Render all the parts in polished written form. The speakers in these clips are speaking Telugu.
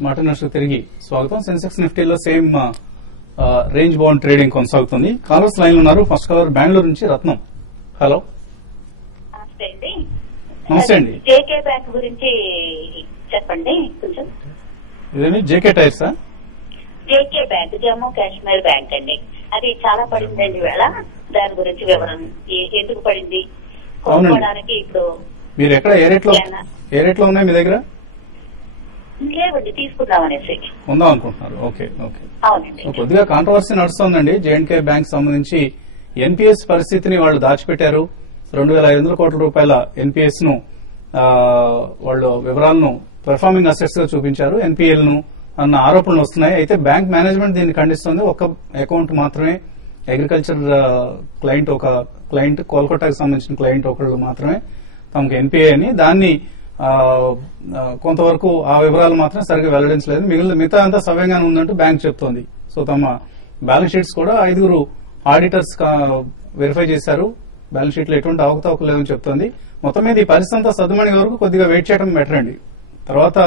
స్మార్ట్ ఇన్వెస్టర్ తిరిగి స్వాగతం. సెన్సెక్స్ నిఫ్టీలో సేమ్ రేంజ్ బౌండ్ ట్రేడింగ్ కొనసాగుతుంది. కాలర్స్ లైన్ ఉన్నారు. ఫస్ట్ కాలర్ బెంగళూరు నుంచి రత్నం. హలో, నమస్తే అండి. జేకే బ్యాంక్ గురించి చెప్పండి కొంచెం. ఇదేమి జేకే టైర్సా? JK bank Jammu Kashmir bank అండి. అది చాలా పడిందండి వేళ. దాని గురించి వివరం ఎందుకు పడింది, కొనుక్కోవడానికి ఇప్పుడు మీరు ఎక్కడ ఏ రేట్లో ఉన్నాయి మీ దగ్గర? లేవండి, తీసుకుందామనేసి ఉందాం అనుకుంటున్నారు. Okay okay. అవునండి. కొద్దిగా కాంట్రవర్సీ నడుస్తోందండి. జేఎండ్కే బ్యాంక్ సంబంధించి ఎన్పీఎస్ పరిస్థితిని వాళ్ళు దాచిపెట్టారు. 2,500 కోట్ల రూపాయల ఎన్పీఎస్ ను వాళ్ళు వివరాలను పెర్ఫార్మింగ్ అసెట్స్ గా చూపించారు, ఎన్పీఎల్ ను అన్న ఆరోపణలు వస్తున్నాయి. అయితే బ్యాంక్ మేనేజ్మెంట్ దీన్ని ఖండిస్తుంది. ఒక్క అకౌంట్ మాత్రమే అగ్రికల్చర్ క్లయింట్, ఒక క్లయింట్ కోల్కతాకి సంబంధించిన క్లయింట్ ఒకళ్ళు మాత్రమే తమకు ఎన్పీఏ అని, దాన్ని కొంతవరకు ఆ వివరాలు మాత్రం సరిగ్గా వెల్లడించలేదు. మిగతా అంతా సవ్యంగానే ఉందంటూ బ్యాంక్ చెప్తోంది. సో తమ బ్యాలెన్స్ షీట్స్ కూడా 5 ఆడిటర్స్ వెరిఫై చేశారు. బ్యాలెన్స్ షీట్ లో ఎటువంటి అవకతవకలు లేదని చెప్తోంది. మొత్తం మీద ఈ పరిస్థితి అంతా సద్దుమణి వరకు కొద్దిగా వెయిట్ చేయడం బెటర్ అండి. తర్వాత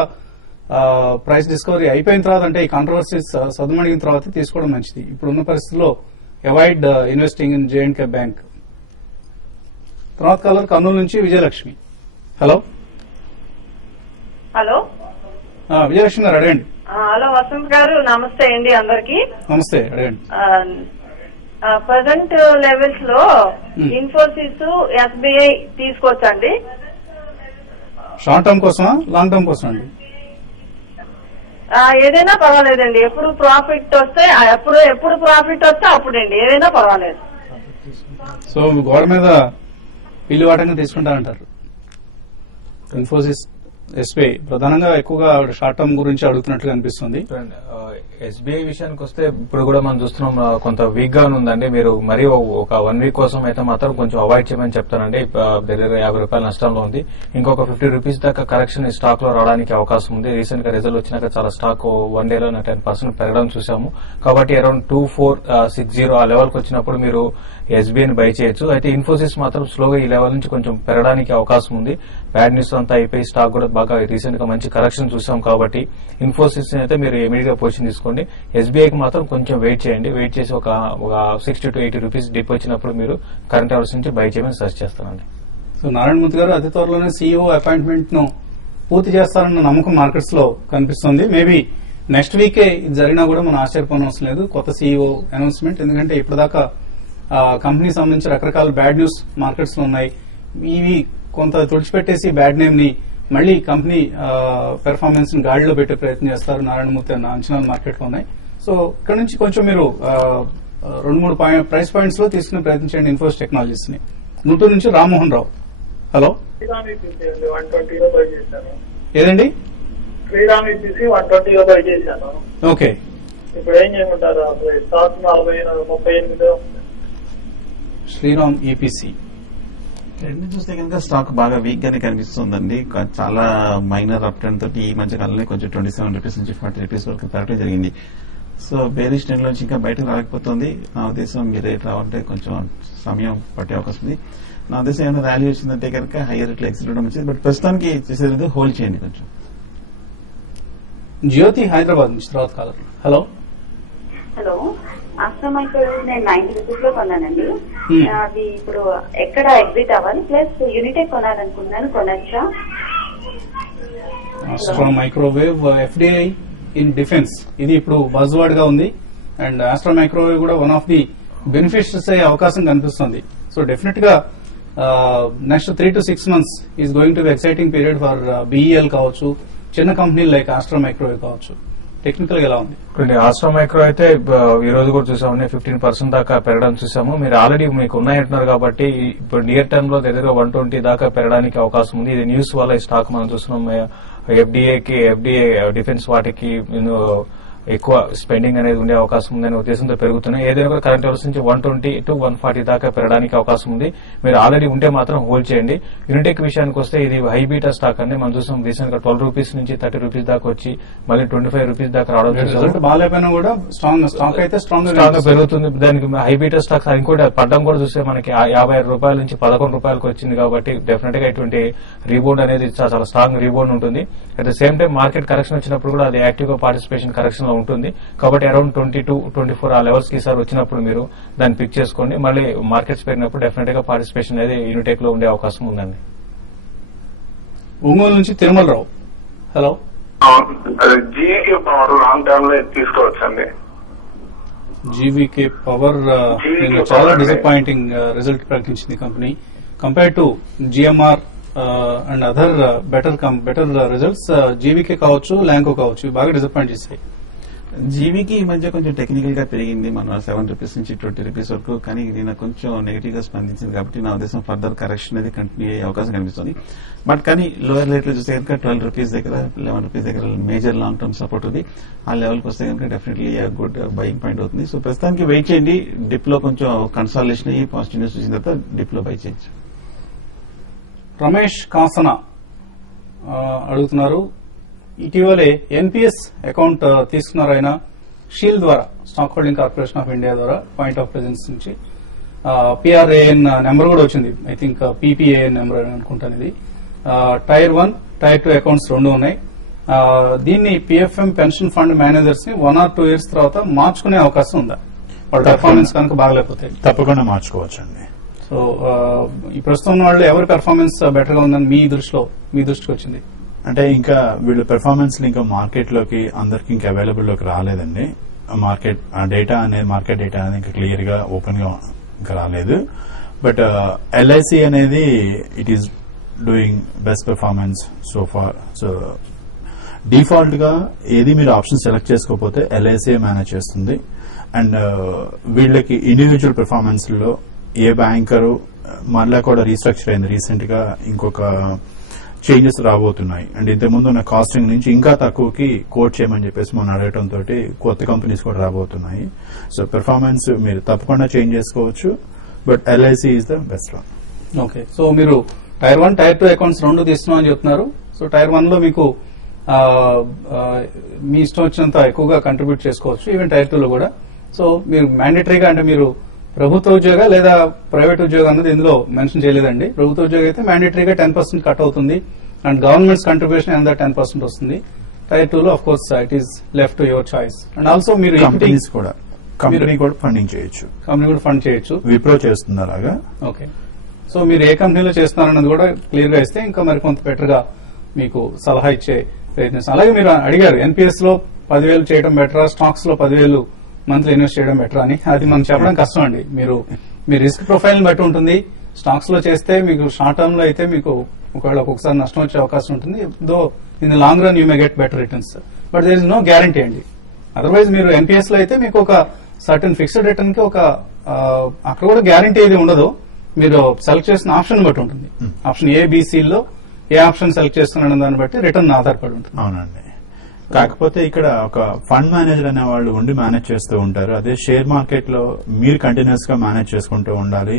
ప్రైస్ డిస్కవరీ అయిపోయిన తర్వాత, అంటే ఈ కాంట్రవర్సీస్ సద్దుమణిగిన తర్వాత తీసుకోవడం మంచిది. ఇప్పుడున్న పరిస్థితుల్లో అవాయిడ్ ఇన్వెస్టింగ్ ఇన్ జేఎండ్కే బ్యాంక్. తర్వాత కాలర్ కర్నూలు నుంచి విజయలక్ష్మి. హలో హలో విజయలక్ష్మి గారు అడగండి. హలో వసంత్ గారు, నమస్తే అండి అందరికి. నమస్తే, అడగండి. ప్రజెంట్ లెవెల్స్ లో ఇన్ఫోసిస్, ఎస్బీఐ తీసుకోవచ్చండి? షార్ట్ టర్మ్ కోసమా, లాంగ్ టర్మ్ కోసం అండి? ఏదైనా పర్వాలేదండి. ఎప్పుడు ప్రాఫిట్ వస్తే అప్పుడండి, ఏదైనా పర్వాలేదు. సో గోడ మీద పిల్లి వాటంగా తీసుకుంటారంటారు. ఇన్ఫోసిస్, ఎస్బీఐ ప్రధానంగా ఎక్కువగా షార్ట్ టర్మ్ గురించి అడుగుతున్నట్లుగా అనిపిస్తుంది. ఎస్బీఐ విషయానికి వస్తే ఇప్పుడు కూడా మనం చూస్తున్నాం కొంత వీక్ గా ఉందండి. మీరు మరీ ఒక 1 వీక్ కోసం అయితే మాత్రం కొంచెం అవాయిడ్ చేయమని చెప్తానండి. దగ్గర 50 రూపాయల నష్టంలో ఉంది. ఇంకొక 50 రూపీస్ దాకా కరెక్షన్ ఈ స్టాక్ లో రావడానికి అవకాశం ఉంది. రీసెంట్ గా రిజల్ట్ వచ్చినాక చాలా స్టాక్ 1 డేలో 10% పెరగడం చూసాము. కాబట్టి అరౌండ్ 2460 ఆ లెవెల్ కి వచ్చినప్పుడు మీరు ఎస్బీఐని బై చేయొచ్చు. అయితే ఇన్ఫోసిస్ మాత్రం స్లోగా ఈ లెవెల్ నుంచి కొంచెం పెరగడానికి అవకాశం ఉంది. బ్యాడ్ న్యూస్ అంతా అయిపోయి స్టాక్ కూడా బాగా రీసెంట్ గా మంచి కరెక్షన్ చూసాం. కాబట్టి ఇన్ఫోసిస్ అయితే మీరు ఇమీడియట్ గా పొజిషన్ తీసుకోండి. ఎస్బీఐకి మాత్రం కొంచెం వెయిట్ చేయండి. వెయిట్ చేసి ఒక 60 to 80 రూపీస్ డిప్ వచ్చినప్పుడు మీరు కరెంట్ అవర్స్ నుంచి బై చేయమని సజెస్ట్ చేస్తానండి. సో నారాయణమూర్తి గారు అతి త్వరలోనే సీఈఓ అపాయింట్మెంట్ ను పూర్తి చేస్తారన్న నమ్మకం మార్కెట్స్ లో కనిపిస్తుంది. మేబీ నెక్స్ట్ వీకే ఇది జరిగినా కూడా మనం ఆశ్చర్యపోనవసరం లేదు. కొత్త సీఈఓ అనౌన్స్మెంట్, ఎందుకంటే ఇప్పటిదాకా కంపెనీకి సంబంధించి రకరకాల బ్యాడ్ న్యూస్ మార్కెట్స్ లో ఉన్నాయి. ఇవి కొంత తుడిచిపెట్టేసి బ్యాడ్ నేమ్ ని మళ్లీ కంపెనీ పెర్ఫార్మెన్స్ ని గాడిలో పెట్టే ప్రయత్నం చేస్తారు నారాయణమూర్తి అన్న అంచనాలు మార్కెట్ లో ఉన్నాయి. సో ఇక్కడ నుంచి కొంచెం మీరు 2-3 ప్రైస్ పాయింట్స్ లో తీసుకునే ప్రయత్నం చేయండి ఇన్ఫోసిస్ టెక్నాలజీస్ ని. గుంటూరు నుంచి రామ్మోహన్ రావు. హలో, ఏదండి? శ్రీరామ్ ఇచ్చేసి 120 బై చేశాను. ఓకే, ఇప్పుడు ఏం చేయమంటారు? స్టాక్ 38 శ్రీరామ్ ఈపీసీ ట్రెండ్ చూస్తే కనుక స్టాక్ బాగా వీక్ గానే కనిపిస్తుందండి. చాలా మైనర్ అప్ ట్రెండ్ తోటి ఈ మధ్య కాలంలో కొంచెం 27 రూపీస్ నుంచి 40 రూపీస్ వరకు పెరగడం జరిగింది. సో బేరిష్ ట్రెండ్ నుంచి ఇంకా బయటకు రాకపోతుంది. నా ఉద్దేశం మీ రేట్ రావాలంటే కొంచెం సమయం పట్టే అవకాశం ఉంది. నా ఉద్దేశం ఏమైనా ర్యాలీ వచ్చిందంటే కనుక హైయర్ రేట్లో ఎక్సిట్ అవడం వచ్చింది. బట్ ప్రస్తుతానికి చేసేది హోల్డ్ చేయండి కొంచెం. జ్యోతి హైదరాబాద్ నుంచి తర్వాత కాలర్. హలో హలో, ఆశ్రమైకర్ నేను 90 రూపీస్ లో కొన్నానండి. అది ఇప్పుడు ఎక్కడ ఎగ్జిట్ అవ్వాలి, ప్లస్ యూనిటెక్ కొనాలనుకున్నాను, కొనొచ్చా? Astra Microwave FDI in defence, ఇది ఇప్పుడు బజ్ వర్డ్ గా ఉంది. అండ్ ఆస్ట్రా మైక్రోవేవ్ కూడా వన్ ఆఫ్ ది బెనిఫిషరీస్ అయ్యే అవకాశం కనిపిస్తుంది. సో డెఫినెట్ గా next 3 to 6 months is going to be exciting period for BEL కావచ్చు, చిన్న కంపెనీలు లైక్ ఆస్ట్రా మైక్రోవేవ్ కావచ్చు. టెక్నికల్ గా ఎలా ఉంది? ఆస్ట్రా మైక్రో అయితే ఈ రోజు కూడా చూసాము 15% దాకా పెరగడం చూసాము. మీరు ఆల్రెడీ మీకు ఉన్నాయంటున్నారు కాబట్టి ఇప్పుడు నియర్ టర్మ్ లో దగ్గర 120 దాకా పెరగడానికి అవకాశం ఉంది. ఇది న్యూస్ వల్ల ఈ స్టాక్ మనం చూస్తున్నాం. ఎఫ్డీఏ డిఫెన్స్ వాటికి ఎక్కువ స్పెండింగ్ అనేది ఉండే అవకాశం ఉందనే ఉద్దేశంతో పెరుగుతున్నాయి. ఏదైనా కూడా కరెంట్ లెవెల్స్ నుంచి 120 to 140 దాకా పెరగడానికి అవకాశం ఉంది. మీరు ఆల్రెడీ ఉంటే మాత్రం హోల్డ్ చేయండి. యూనిటెక్ విషయానికి వస్తే ఇది హై బీటా స్టాక్ అండి. మనం చూసాం రీసెంట్ గా 12 రూపీస్ నుంచి 30 రూపీస్ దాకా వచ్చి మళ్ళీ 25 రూపీస్ దాకా రావడం బాగాలేకపోయినా కూడా స్టాక్ అయితే స్ట్రాంగ్ గా పెరుగుతుంది. దానికి హై బీటా స్టాక్స్ ఇంకోటి పడ్డం కూడా చూస్తే మనకి 56 రూపాయల నుంచి 11 రూపాయలకు వచ్చింది. కాబట్టి డెఫినెట్ గా ఇటువంటి రీబౌండ్ అనేది చాలా స్ట్రాంగ్ రీబౌండ్ ఉంటుంది. At the same time market correction వచ్చినప్పుడు కూడా అది యాక్టివ్ గా పార్టిసిపేషన్ కరెక్షన్ లో ఉంటుంది. కాబట్టి అరౌండ్ 22-24 ఆ లెవెల్స్ కి ఈసారి వచ్చినప్పుడు మీరు దాన్ని పిక్ చేసుకోండి. మళ్ళీ మార్కెట్స్ పెరిగినప్పుడు డెఫినెట్ గా పార్టిసిపేషన్ అనేది యూనిటెక్ లో ఉండే అవకాశం ఉందండి. ఒంగోలు నుంచి Tirumalarao, hello. GVK power long term లో తీసుకోవచ్చండి. జీవీకే పవర్ చాలా డిసప్పాయింటింగ్ రిజల్ట్ ప్రకటించింది కంపెనీ. Compare to GMR and other better results GVK కావచ్చు, ల్యాంకో కావచ్చు, బాగా డిసప్పాయింట్ చేశాయి. జీవీకి ఈ మధ్య కొంచెం టెక్నికల్ గా పెరిగింది, మన 7 రూపీస్ నుంచి 20 రూపీస్ వరకు. కానీ నేను కొంచెం నెగిటివ్ గా స్పందించింది కాబట్టి నా ఉద్దేశం ఫర్దర్ కరెక్షన్ అనేది కంటిన్యూ అయ్యే అవకాశం కనిపిస్తుంది. బట్ కానీ లోయర్ రేట్ లో చూస్తే కనుక 12 రూపీస్ దగ్గర 11 రూపీస్ దగ్గర మేజర్ లాంగ్ టర్మ్ సపోర్ట్ ఉంది. ఆ లెవెల్ కి వస్తే కనుక డెఫినెట్లీ గుడ్ బయింగ్ పాయింట్ అవుతుంది. సో ప్రస్తుతానికి వెయిట్ చేయండి. డిప్ లో కొంచెం కన్సాలిడేషన్ అయ్యి పాజిటివ్ న్యూస్ వచ్చిన తర్వాత డిప్ లో బై చేయొచ్చు. రమేష్ కాసన అడుగుతున్నారు, ఇటీవలే ఎన్పిఎస్ అకౌంట్ తీసుకున్నారు ఆయన షీల్ ద్వారా, stock holding corporation of India ద్వారా, పాయింట్ ఆఫ్ ప్రెజెన్స్ నుంచి. పిఆర్ఏఎన్ నెంబర్ కూడా వచ్చింది, ఐ థింక్ పీపీఏఎన్ నెంబర్ అని అనుకుంటాను. ఇది టైర్ 1, టైర్ 2 అకౌంట్స్ రెండు ఉన్నాయి. దీన్ని పిఎఫ్ఎం పెన్షన్ ఫండ్ మేనేజర్స్ ని 1 or 2 years తర్వాత మార్చుకునే అవకాశం ఉందా? వాళ్ళ పెర్ఫార్మెన్స్ కనుక బాగలేకపోతే తప్పకుండా మార్చుకోవచ్చు అండి. సో ఈ ప్రస్తుతం ఉన్న వాళ్ళు ఎవరి పెర్ఫార్మెన్స్ బెటర్ గా ఉందని మీ దృష్టికి వచ్చింది? అంటే ఇంకా వీళ్ళు పెర్ఫార్మెన్స్ ఇంకా మార్కెట్ లోకి అందరికి ఇంకా అవైలబుల్ లోకి రాలేదండి. మార్కెట్ డేటా అనేది ఇంకా క్లియర్ గా ఓపెన్ గా ఇంకా రాలేదు. బట్ ఎల్ఐసి అనేది it is doing best performance so far. So default గా ఏది మీరు ఆప్షన్ సెలెక్ట్ చేసుకోకపోతే ఎల్ఐసి మేనేజ్ చేస్తుంది. అండ్ వీళ్ళకి ఇండివిజువల్ పెర్ఫార్మెన్స్ లో ఏ బ్యాంకరు మళ్ళా కూడా రీస్ట్రక్చర్ అయింది రీసెంట్ గా, ఇంకొక చేంజెస్ రాబోతున్నాయి. అండ్ ఇంతకుముందు ఉన్న కాస్టింగ్ నుంచి ఇంకా తక్కువకి కోట్ చేయమని చెప్పేసి మనం అడగటంతో కొత్త కంపెనీస్ కూడా రాబోతున్నాయి. సో పెర్ఫార్మెన్స్ మీరు తప్పకుండా చేంజ్ చేసుకోవచ్చు. But LIC is the best one. Okay, so మీరు టైర్ 1, టైర్ 2 అకౌంట్స్ రెండు తీస్తున్నామని చెప్తున్నారు. సో టైర్ 1 లో మీకు మీ ఇష్టం వచ్చినంత ఎక్కువగా కంట్రిబ్యూట్ చేసుకోవచ్చు, ఈవెన్ టైర్ 2 లో కూడా. సో మీరు మ్యాండేటరీగా, అంటే మీరు ప్రభుత్వ ఉద్యోగ లేదా ప్రైవేట్ ఉద్యోగం అన్నది ఇందులో మెన్షన్ చేయలేదండి. ప్రభుత్వ ఉద్యోగం అయితే మ్యాండేటరీగా 10% కట్ అవుతుంది అండ్ గవర్నమెంట్స్ కంట్రిబ్యూషన్ ఎంత 10% వస్తుంది. టైర్ 2 లో of course it is left to your choice. And also మీరు కంపెనీస్ కూడా కంపెనీ కూడా ఫండింగ్ చేయొచ్చు, కంపెనీ కూడా ఫండ్ చేయొచ్చు. విప్రో చేస్తుంది అలాగా. ఓకే, సో మీరు ఏ కంపెనీలో చేస్తున్నారన్నది కూడా క్లియర్ గా ఇస్తే ఇంకా మరి కొంత బెటర్ గా మీకు సలహా ఇచ్చే ప్రయత్నిస్తాం. అలాగే మీరు అడిగారు ఎన్పిఎస్ లో 10,000 చేయడం బెటరా, స్టాక్స్ లో 10,000 మంత్లీ ఇన్వెస్ట్ చేయడం బెటర్ అని. అది మనం చెప్పడం కష్టం అండి. మీరు మీ రిస్క్ ప్రొఫైల్ బట్టి ఉంటుంది. స్టాక్స్ లో చేస్తే మీకు షార్ట్ టర్మ్ లో అయితే మీకు ఒకవేళ ఒక్కొక్కసారి నష్టం వచ్చే అవకాశం ఉంటుంది. Though in the long run you may get better returns, but there is no guarantee అండి. అదర్వైజ్ మీరు ఎన్పిఎస్ లో అయితే మీకు ఒక సర్టన్ ఫిక్స్డ్ రిటర్న్ కి ఒక అక్కడ కూడా గ్యారంటీ ఏది ఉండదు. మీరు సెలెక్ట్ చేసిన ఆప్షన్ బట్టి ఉంటుంది. ఆప్షన్ ఏబిసిలో ఏ ఆప్షన్ సెలెక్ట్ చేస్తున్నారన్న దాన్ని బట్టి రిటర్న్ ఆధారపడి ఉంటుంది. అవునండి. కాకపోతే ఇక్కడ ఒక ఫండ్ మేనేజర్ అనే వాళ్ళు ఉండి మేనేజ్ చేస్తూ ఉంటారు. అదే షేర్ మార్కెట్ లో మీరు కంటిన్యూస్ గా మేనేజ్ చేసుకుంటూ ఉండాలి.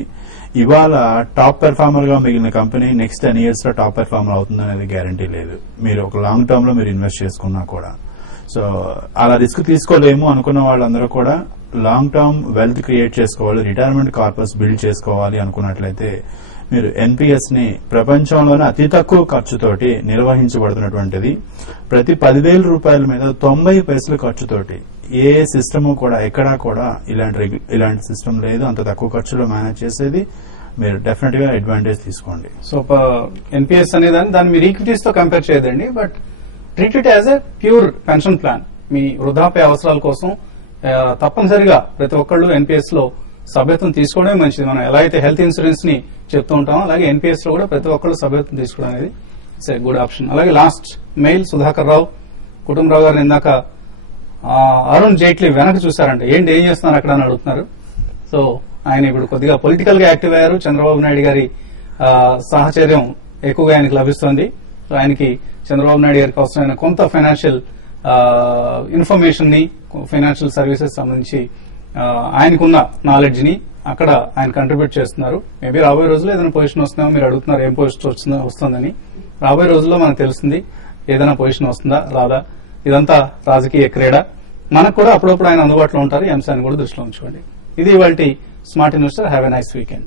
ఇవాళ టాప్ పెర్ఫార్మర్ గా మిగిలిన కంపెనీ నెక్స్ట్ 10 years లో టాప్ పెర్ఫార్మర్ అవుతుంది అనేది గ్యారంటీ లేదు. మీరు ఒక లాంగ్ టర్మ్ లో మీరు ఇన్వెస్ట్ చేసుకున్నా కూడా. సో అలా రిస్క్ తీసుకోలేము అనుకున్న వాళ్ళందరూ కూడా లాంగ్ టర్మ్ వెల్త్ క్రియేట్ చేసుకోవాలి, రిటైర్మెంట్ కార్పస్ బిల్డ్ చేసుకోవాలి అనుకున్నట్లయితే మీరు ఎన్పిఎస్ ని ప్రపంచంలోనే అతి తక్కువ ఖర్చుతోటి నిర్వహించబడుతున్నటువంటిది. ప్రతి 10,000 రూపాయల మీద 90 పైసలు ఖర్చుతోటి ఏ సిస్టమ్ కూడా ఎక్కడా కూడా ఇలాంటి సిస్టమ్ లేదు. అంత తక్కువ ఖర్చులో మేనేజ్ చేసేది. మీరు డెఫినెట్ గా అడ్వాంటేజ్ తీసుకోండి. సో ఎన్పిఎస్ అనే దాన్ని మీరు ఈక్విటీస్ తో కంపేర్ చేయదండి, but treat it as a pure pension plan. మీ వృద్ధాప్య అవసరాల కోసం తప్పనిసరిగా ప్రతి ఒక్కళ్ళు ఎన్పిఎస్ లో సభ్యత్వం తీసుకోవడమే మంచిది. మనం ఎలా అయితే హెల్త్ ఇన్సూరెన్స్ ని చెప్తూ ఉంటామో అలాగే ఎన్పిఎస్ లో కూడా ప్రతి ఒక్కళ్ళు సభ్యత్వం తీసుకోవడం అనేది ఇట్స్ ఏ గుడ్ ఆప్షన్. అలాగే లాస్ట్ మెయిల్ సుధాకర్ రావు, కుటుంబరావు గారిని ఇందాక అరుణ్ జైట్లీ వెనక చూశారంటే ఏం చేస్తున్నారు అక్కడ అని అడుగుతున్నారు. సో ఆయన ఇప్పుడు కొద్దిగా పొలిటికల్ గా యాక్టివ్ అయ్యారు. చంద్రబాబు నాయుడు గారి సాహచర్యం ఎక్కువగా ఆయనకు లభిస్తోంది. సో ఆయనకి చంద్రబాబు నాయుడు గారికి అవసరమైన కొంత ఫైనాన్షియల్ ఇన్ఫర్మేషన్ ని ఫైనాన్షియల్ సర్వీసెస్ సంబంధించి ఆయనకున్న నాలెడ్జ్ ని అక్కడ ఆయన కంట్రిబ్యూట్ చేస్తున్నారు. మేబీ రాబోయే రోజుల్లో ఏదైనా పొజిషన్ వస్తుందో మీరు అడుగుతున్నారు ఏం పొజిషన్ వస్తుందని. రాబోయే రోజుల్లో మనకు తెలుస్తుంది ఏదైనా పొజిషన్ వస్తుందా రాదా. ఇదంతా రాజకీయ క్రీడ. మనకు కూడా అప్పుడప్పుడు ఆయన అందుబాటులో ఉంటారు. ఈ అంశాన్ని కూడా దృష్టిలో ఉంచుకోండి. ఇది ఇవాల్టి smart investor. Have a nice weekend.